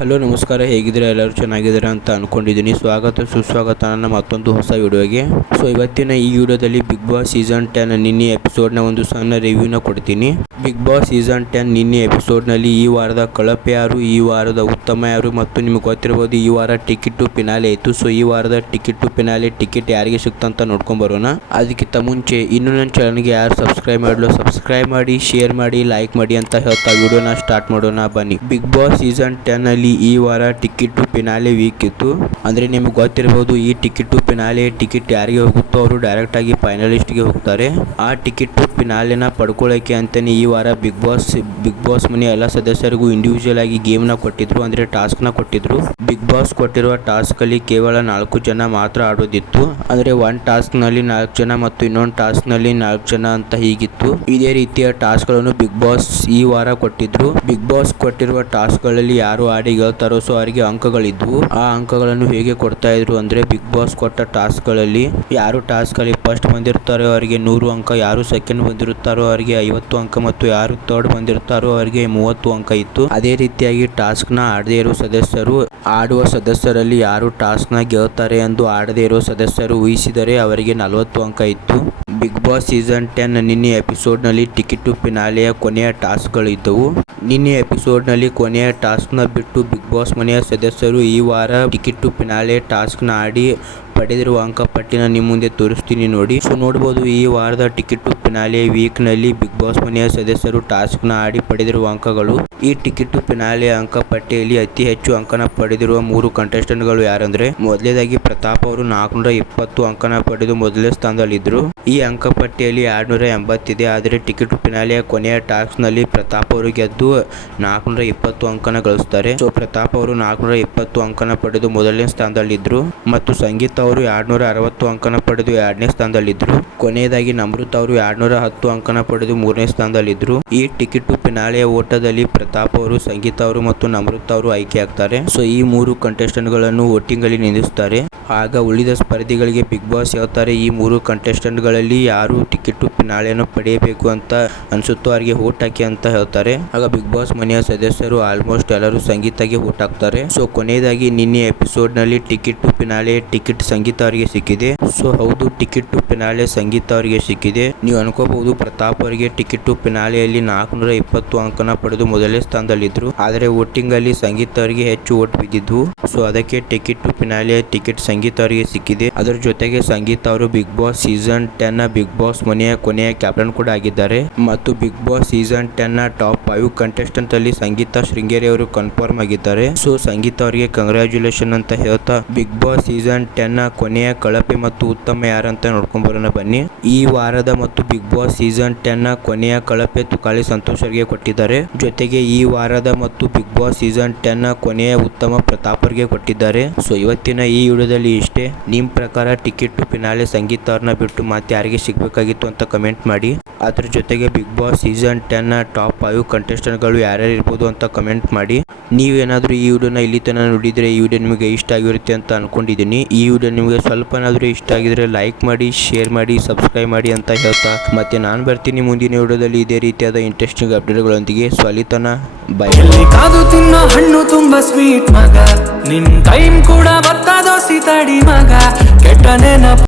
Hello ನಮಸ್ಕಾರ, ಹೇಗಿದ್ದೀರಾ? ಎಲ್ಲರೂ ಚೆನ್ನಾಗಿದ್ದೀರಾ ಅಂತ ಅನ್ಕೊಂಡಿದ್ದೀನಿ. ಸ್ವಾಗತ ಸುಸ್ವಾಗತ ನನ್ನ ಮತ್ತೊಂದು ಹೊಸ ವಿಡಿಯೋಗೆ. ಇವತ್ತಿನ ಈ ವಿಡಿಯೋದಲ್ಲಿ ಬಿಗ್ ಬಾಸ್ ಸೀಸನ್ 10 ನಿನ್ನೆ ಎಪಿಸೋಡ್ನ ಒಂದು ಸಣ್ಣ ರಿವ್ಯೂನ ಕೊಡ್ತೀನಿ. ಬಿಗ್ ಬಾಸ್ ಸೀಸನ್ 10 ನಿನ್ನೆ ಎಪಿಸೋಡ್ನಲ್ಲಿ ಈ ವಾರದ ಕಳಪೆ ಯಾರು, ಈ ವಾರದ ಉತ್ತಮ ಯಾರು ಮತ್ತು ನಿಮಗೆ ಗೊತ್ತಿರಬಹುದು ಈ ವಾರ ಟಿಕೆಟ್ ಟು ಫಿನಾಲೆ ಇತ್ತು. ಈ ವಾರದ ಟಿಕೆಟ್ ಟು ಫಿನಾಲೆ ಟಿಕೆಟ್ ಯಾರಿಗೆ ಸಿಕ್ತಂತ ನೋಡ್ಕೊಂಡ್ ಬರೋಣ. ಅದಕ್ಕಿಂತ ಮುಂಚೆ ಇನ್ನೂ ನನ್ನ ಚಾನಲ್ಗೆ ಯಾರು ಸಬ್ಸ್ಕ್ರೈಬ್ ಮಾಡಲು ಸಬ್ಸ್ಕ್ರೈಬ್ ಮಾಡಿ, ಶೇರ್ ಮಾಡಿ, ಲೈಕ್ ಮಾಡಿ ಅಂತ ಹೇಳ್ತಾ ವಿಡಿಯೋನ ಸ್ಟಾರ್ಟ್ ಮಾಡೋಣ ಬನ್ನಿ. ಬಿಗ್ ಬಾಸ್ ಸೀಸನ್ 10 ಅಲ್ಲಿ ಈ ವಾರ ಟಿಕೆಟ್ ಟು ಫಿನಾಲೆ ವೀಕ್ ಇತ್ತು. ಅಂದ್ರೆ ನಿಮ್ಗೆ ಗೊತ್ತಿರಬಹುದು ಈ ಟಿಕೆಟ್ ಟು ಫಿನಾಲೆ ಟಿಕೆಟ್ ಯಾರಿಗೆ ಹೋಗುತ್ತೋ ಅವರು ಡೈರೆಕ್ಟ್ ಆಗಿ ಫೈನಲಿಸ್ಟ್ ಗೆ ಹೋಗ್ತಾರೆ. ಆ ಟಿಕೆಟ್ ಟು ಫಿನಾಲೆನ ಪಡ್ಕೊಳ್ಳೋಕೆ ಅಂತಾನೆ ಈ ವಾರ ಬಿಗ್ ಬಾಸ್ ಮನೆಯ ಎಲ್ಲ ಸದಸ್ಯರಿಗೂ ಇಂಡಿವಿಜುವಲ್ ಆಗಿ ಗೇಮ್ ನ ಕೊಟ್ಟಿದ್ರು, ಅಂದ್ರೆ ಟಾಸ್ಕ್ ನ ಕೊಟ್ಟಿದ್ರು. ಬಿಗ್ ಬಾಸ್ ಕೊಟ್ಟಿರುವ ಟಾಸ್ಕ್ ಅಲ್ಲಿ ಕೇವಲ 4 ಜನ ಮಾತ್ರ ಆಡೋದಿತ್ತು. ಅಂದ್ರೆ ಒಂದು ಟಾಸ್ಕ್ ನಲ್ಲಿ 4 ಜನ ಮತ್ತು ಇನ್ನೊಂದು ಟಾಸ್ಕ್ ನಲ್ಲಿ 4 ಜನ ಅಂತ ಹೀಗಿತ್ತು. ಇದೇ ರೀತಿಯ ಟಾಸ್ಕ್ ಗಳನ್ನು ಬಿಗ್ ಬಾಸ್ ಈ ವಾರ ಕೊಟ್ಟಿದ್ರು. ಬಿಗ್ ಬಾಸ್ ಕೊಟ್ಟಿರುವ ಟಾಸ್ಕ್ ಗಳಲ್ಲಿ ಯಾರು ಆಡಿ ಗೆಲ್ತಾರೋ ಅವರಿಗೆ ಅಂಕಗಳಿದ್ವು. ಆ ಅಂಕಗಳನ್ನು ಹೇಗೆ ಕೊಡ್ತಾ ಇದ್ರು ಅಂದ್ರೆ ಬಿಗ್ ಬಾಸ್ ಕೊಟ್ಟ ಟಾಸ್ಕ್ ಗಳಲ್ಲಿ ಯಾರು ಟಾಸ್ಕ್ ಅಲ್ಲಿ ಫಸ್ಟ್ ಬಂದಿರ್ತಾರೋ ಅವರಿಗೆ 100 ಅಂಕ, ಯಾರು ಸೆಕೆಂಡ್ ಬಂದಿರುತ್ತಾರೋ ಅವರಿಗೆ 50 ಅಂಕ ಮತ್ತು ಯಾರು ಥರ್ಡ್ ಬಂದಿರ್ತಾರೋ ಅವರಿಗೆ 30 ಅಂಕ ಇತ್ತು. ಅದೇ ರೀತಿಯಾಗಿ ಟಾಸ್ಕ್ ನ ಆಡದೇ ಇರೋ ಸದಸ್ಯರು ಆಡುವ ಸದಸ್ಯರಲ್ಲಿ ಯಾರು ಟಾಸ್ಕ್ ನ ಗೆಲ್ತಾರೆ ಎಂದು ಆಡದೇ ಇರೋ ಸದಸ್ಯರು ಊಹಿಸಿದರೆ ಅವರಿಗೆ 40 ಅಂಕ ಇತ್ತು. ಬಿಗ್ ಬಾಸ್ ಸೀಸನ್ 10 ನಿನ್ನೆ ಎಪಿಸೋಡ್ ನಲ್ಲಿ ಟಿಕೆಟ್ ಟು ಫಿನಾಲೆಯ ಕೊನೆಯ ಟಾಸ್ಕ್ ಗಳು ಇದ್ದವು. ನಿನ್ನೆ ಎಪಿಸೋಡ್ ನಲ್ಲಿ ಕೊನೆಯ ಟಾಸ್ಕ್ ನ ಬಿಟ್ಟು ಬಿಗ್ ಬಾಸ್ ಮನೆಯ ಸದಸ್ಯರು ಈ ವಾರ ಟಿಕೆಟ್ ಟು ಫಿನಾಲೆ ಟಾಸ್ಕ್ ನ ಆಡಿ ಪಡೆದಿರುವ ಅಂಕ ಪಟ್ಟಿನ ನಿಮ್ಮ ಮುಂದೆ ತೋರಿಸ್ತೀನಿ ನೋಡಿ. ನೋಡಬಹುದು ಈ ವಾರದ ಟಿಕೆಟ್ ಟು ಫಿನಾಲೆ ವೀಕ್ ನಲ್ಲಿ ಬಿಗ್ ಬಾಸ್ ಮನೆಯ ಸದಸ್ಯರು ಟಾಸ್ಕ್ ನ ಆಡಿ ಪಡೆದಿರುವ ಅಂಕಗಳು. ಈ ಟಿಕೆಟ್ ಟು ಫಿನಾಲೆ ಅಂಕ ಪಟ್ಟಿಯಲ್ಲಿ ಅತಿ ಹೆಚ್ಚು ಅಂಕನ ಪಡೆದಿರುವ 3 ಕಂಟೆಸ್ಟೆಂಟ್ ಗಳು ಯಾರಂದ್ರೆ, ಮೊದಲನೇದಾಗಿ ಪ್ರತಾಪ್ ಅವರು 420 ಅಂಕನ ಪಡೆದು ಮೊದಲನೇ ಸ್ಥಾನದಲ್ಲಿದ್ರು. ಈ ಅಂಕ ಪಟ್ಟಿಯಲ್ಲಿ 280 ಇದೆ. ಆದರೆ ಟಿಕೆಟ್ ಟು ಫಿನಾಲೆಯ ಕೊನೆಯ ಟಾಸ್ಕ್ ನಲ್ಲಿ ಪ್ರತಾಪ್ ಅವರು ಗೆದ್ದು 420 ಅಂಕನ ಗಳಿಸ್ತಾರೆ. ಪ್ರತಾಪ್ ಅವರು 420 ಅಂಕನ ಪಡೆದು ಮೊದಲನೇ ಸ್ಥಾನದಲ್ಲಿದ್ರು ಮತ್ತು ಸಂಗೀತ ಅವರು 260 ಅಂಕನ ಪಡೆದು 2ನೇ ಸ್ಥಾನದಲ್ಲಿದ್ರು. ಕೊನೆಯದಾಗಿ ನಮೃತ್ ಅವರು 210 ಅಂಕನ ಪಡೆದು 3ನೇ ಸ್ಥಾನದಲ್ಲಿದ್ರು. ಈ ಟಿಕೆಟ್ ಟು ಫಿನಾಲೆಯ ಓಟದಲ್ಲಿ ಪ್ರತಾಪ್ ಅವರು, ಸಂಗೀತ ಅವರು ಮತ್ತು ನಮೃತ್ ಅವರು ಆಯ್ಕೆ ಆಗ್ತಾರೆ. ಈ 3 ಕಂಟೆಸ್ಟೆಂಟ್ ಗಳನ್ನು ವೋಟಿಂಗ್ ಅಲ್ಲಿ ನಿಲ್ಲಿಸ್ತಾರೆ. ಆಗ ಉಳಿದ ಸ್ಪರ್ಧಿಗಳಿಗೆ ಬಿಗ್ ಬಾಸ್ ಹೇಳ್ತಾರೆ ಈ 3 ಕಂಟೆಸ್ಟೆಂಟ್ ಗಳಲ್ಲಿ ಯಾರು ಟಿಕೆಟ್ ಟು ಫಿನಾಲೆಯನ್ನು ಪಡೆಯಬೇಕು ಅಂತ ಅನ್ಸುತ್ತೋ ಅವರಿಗೆ ವೋಟ್ ಹಾಕಿ ಅಂತ ಹೇಳ್ತಾರೆ. ಆಗ ಬಿಗ್ ಬಾಸ್ ಮನೆಯ ಸದಸ್ಯರು ಆಲ್ಮೋಸ್ಟ್ ಎಲ್ಲರೂ ಸಂಗೀತಗೆ ವೋಟ್ ಹಾಕ್ತಾರೆ. ಕೊನೆಯದಾಗಿ ನಿನ್ನೆ ಎಪಿಸೋಡ್ ನಲ್ಲಿ ticket to finale ticket Sangeetha ಅವರಿಗೆ ಸಿಕ್ಕಿದೆ. ಹೌದು, ಟಿಕೆಟ್ ಟು ಫಿನಾಲೆ ಸಂಗೀತ ಅವರಿಗೆ ಸಿಕ್ಕಿದೆ. ನೀವು ಅನ್ಕೋಬಹುದು ಪ್ರತಾಪ್ ಅವರಿಗೆ ಟಿಕೆಟ್ ಟು ಫಿನಾಲೆಯಲ್ಲಿ 420 ಅಂಕನ ಪಡೆದು ಮೊದಲನೇ ಸ್ಥಾನದಲ್ಲಿದ್ರು. ಆದರೆ ವೋಟಿಂಗ್ ಅಲ್ಲಿ ಸಂಗೀತ ಅವರಿಗೆ ಹೆಚ್ಚು ವೋಟ್ ಬಿದ್ದಿದ್ವು. ಅದಕ್ಕೆ ticket to finale ticket Sangeetha ಅವರಿಗೆ ಸಿಕ್ಕಿದೆ. ಅದರ ಜೊತೆಗೆ ಸಂಗೀತ ಅವರು Bigg Boss season 10 Bigg Boss ಮನೆಯ ಕೊನೆಯ ಕ್ಯಾಪ್ಟನ್ ಕೂಡ ಆಗಿದ್ದಾರೆ. ಮತ್ತು Bigg Boss season 10 top 5 contestant ಅಲ್ಲಿ ಸಂಗೀತ ಶೃಂಗೇರಿ ಅವರು ಕನ್ಫರ್ಮ್ ಆಗಿದ್ದಾರೆ. ಸಂಗೀತ ಅವರಿಗೆ ಕಂಗ್ರಾಚ್ಯುಲೇಷನ್ ಅಂತ ಹೇಳ್ತಾ ಬಿಗ್ ಬಾಸ್ ಸೀಸನ್ 10 ಕೊನೆಯ ಕಳಪೆ ಮತ್ತು ಉತ್ತಮ ಯಾರಂತ ನೋಡ್ಕೊಂಡ್ ಬರೋಣ ಬನ್ನಿ. ಈ ವಾರದ ಮತ್ತು ಬಿಗ್ ಬಾಸ್ ಸೀಸನ್ 10 ಕೊನೆಯ ಕಳಪೆ ತುಕಾಲಿ ಸಂತೋಷ್ ಅವರಿಗೆ ಕೊಟ್ಟಿದ್ದಾರೆ. ಜೊತೆಗೆ ಈ ವಾರದ ಮತ್ತು ಬಿಗ್ ಬಾಸ್ ಸೀಸನ್ 10 ಕೊನೆಯ ಉತ್ತಮ ಪ್ರತಾಪ್ ಅವರಿಗೆ ಕೊಟ್ಟಿದ್ದಾರೆ. ಇವತ್ತಿನ ಈ ವಿಡಿಯೋದಲ್ಲಿ ಇಷ್ಟೇ. ನಿಮ್ ಪ್ರಕಾರ ಟಿಕೆಟ್ ಟು ಫಿನಾಲೆ ಸಂಗೀತ ಅವ್ರನ್ನ ಬಿಟ್ಟು ಮತ್ತೆ ಯಾರಿಗೆ ಸಿಗ್ಬೇಕಾಗಿತ್ತು ಅಂತ ಕಮೆಂಟ್ ಮಾಡಿ. ಅದ್ರ ಜೊತೆಗೆ Bigg Boss season 10 top 5 contestant ಗಳು ಯಾರ್ಯಾರು ಇರ್ಬೋದು ಅಂತ ಕಮೆಂಟ್ ಮಾಡಿ. ನೀವೇನಾದ್ರೂ ಈ ವಿಡಿಯೋನ ಇಲ್ಲಿ ತನಕ ನೋಡಿದ್ರೆ ಈ ವಿಡಿಯೋ ನಿಮಗೆ ಇಷ್ಟ ಆಗಿರುತ್ತೆ ಅಂತ ಅನ್ಕೊಂಡಿದ್ದೀನಿ. ಈ ವಿಡಿಯೋ ನಿಮಗೆ ಸ್ವಲ್ಪನಾದ್ರೂ ಇಷ್ಟ ಆಗಿದ್ರೆ ಲೈಕ್ ಮಾಡಿ, ಶೇರ್ ಮಾಡಿ, ಸಬ್ಸ್ಕ್ರೈಬ್ ಮಾಡಿ ಅಂತ ಹೇಳ್ತಾ ಮತ್ತೆ ನಾನು ಬರ್ತೀನಿ ಮುಂದಿನ ವಿಡಿಯೋದಲ್ಲಿ ಇದೇ ರೀತಿಯಾದ ಇಂಟ್ರೆಸ್ಟಿಂಗ್ ಅಪ್ಡೇಟ್ಗಳೊಂದಿಗೆ. ಸ್ವಲಿತನ ಬೈ. ಕಾದು ತಿನ್ನೋ ಹಣ್ಣು ತುಂಬಾ ಸ್ವೀಟ್ ಮಗ, ನಿನ್ ಟೈಮ್ ಕೂಡ ಬರ್ತಾದೋ ಸಿತಾಡಿ ಮಗ, ಕೆಟ್ಟ ನೆನಪು